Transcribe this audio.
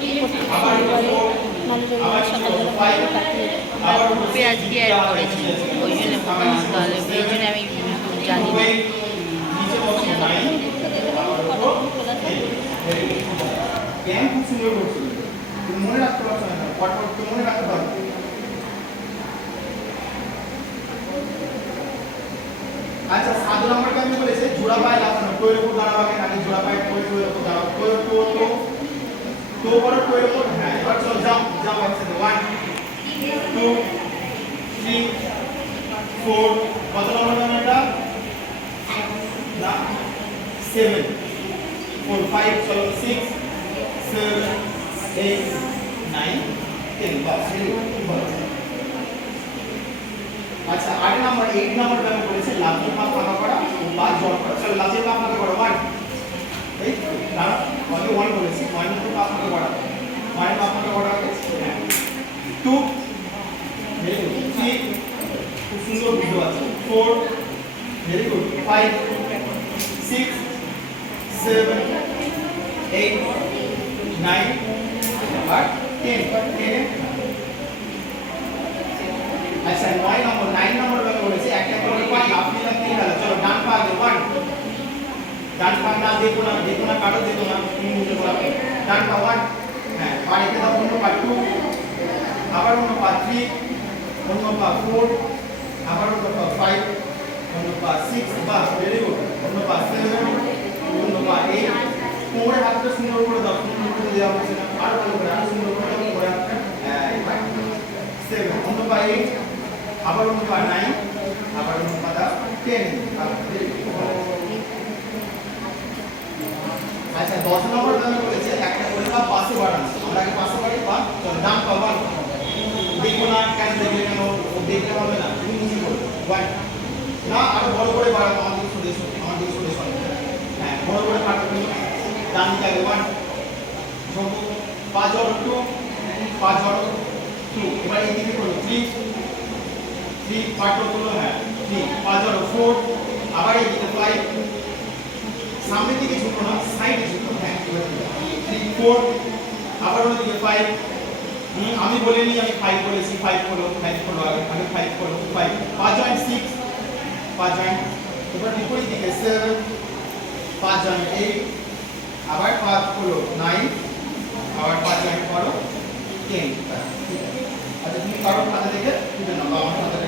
দিয়ে প্রত্যেক শনিবারে মানে রবিবার সকালবেলা ভালো কাটিয়ে আমরা গ্রুপে আজকে অ্যাড করেছি ওই জন্য তাহলে এই জন্য আমি জানি না। মনে রাখতে পারছো না, মনে রাখতে পারবে। আচ্ছা 7 নম্বরটা আমি বলেছি জোড়া পায়ে লাফানো, কোয়ের উপর দাঁড়াবে, আগে জোড়া পায়ে কোয়ের উপর দাঁড়াও, কোয়ের উপর তো বড় কোয়ের উপর। হ্যাঁ, এবার চলো জাম্প একসাথে 1 2 3 4 কত নম্বর গান এটা না 7 4 5 চলো 6 7 8 9 10 বাস আচ্ছা 8 নম্বর 8 নম্বর ব্যায়াম করেছে লাফের পা ফাঁকা করা ও পা জড় করা। চলো লাফের পা ফাঁকা করা 1 এই দাঁড়া আগে 1 করেছি 1 এর পা ফাঁকা করা 1 পা ফাঁকা করা 2 ভেরি গুড 3 খুব সুন্দর বুঝতে পারছো 4 ভেরি গুড 5 6 7 8 9 আর 10 আচ্ছা 9 নম্বর ব্যায়াম করেছে একটা করে পা লাফিয়ে লাফিয়ে গেল। চলো ডান পা আগে 1 ডান পা না দেখো না কাটো দেখো না তুমি মুখে বলা ডান পা 1 হ্যাঁ পা রেখে দাও অন্য পা 2 আবার অন্য পা 3 অন্য পা 4 আবার অন্য পা 5 অন্য পা 6 বাস ভেরি গুড অন্য পা 7 অন্য পা 8 কোমরে হাতটা সুন্দর করে দাও, সুন্দর করে দেওয়া হচ্ছে না আরো ভালো করে আরো সুন্দর করে দাও কোমরে হাতটা 7 অন্য পা 8 আবার অন্য পা 9 আবার অন্য পা 10 আচ্ছা 10 নম্বর ব্যায়াম করেছে একটা করে পা পাশে বাড়ানো। আমরা আগে পাশে বাড়ি পা চলো ডান পা 1 দেখো না কেন দেখলে কেন দেখলে হবে না তুমি নিজে করো 1 না আরো বড় করে বাড়াবো আমাদের দিকে সরে হ্যাঁ বড় করে পাটা করো ডান দিকে আগে 1 ঝোঁকো পা জড়ো 2 পা জড়ো 2 এবার এই দিকে করো 3 পাটা করো হ্যাঁ 3 পা জড়ো 4 আবার এই দিকে 5 সামনের দিকে ঝুঁকো না সাইডে ঝুঁকো হ্যাঁ 3 4 আবার ওদিকে 5 আমি বলিনি আমি 5 করেছি 5 করো আগে 5 করো 5 5 জয়েন্ট 6 5 জয়েন্ট এবার বিপরীত দিকে 7 5 জয়েন্ট 8 আবার 5 করো 9 আবার 5 জয়েন্ট করো 10 আচ্ছা তুমি কারো খাতা থেকে তুলে নাও আমার খাতা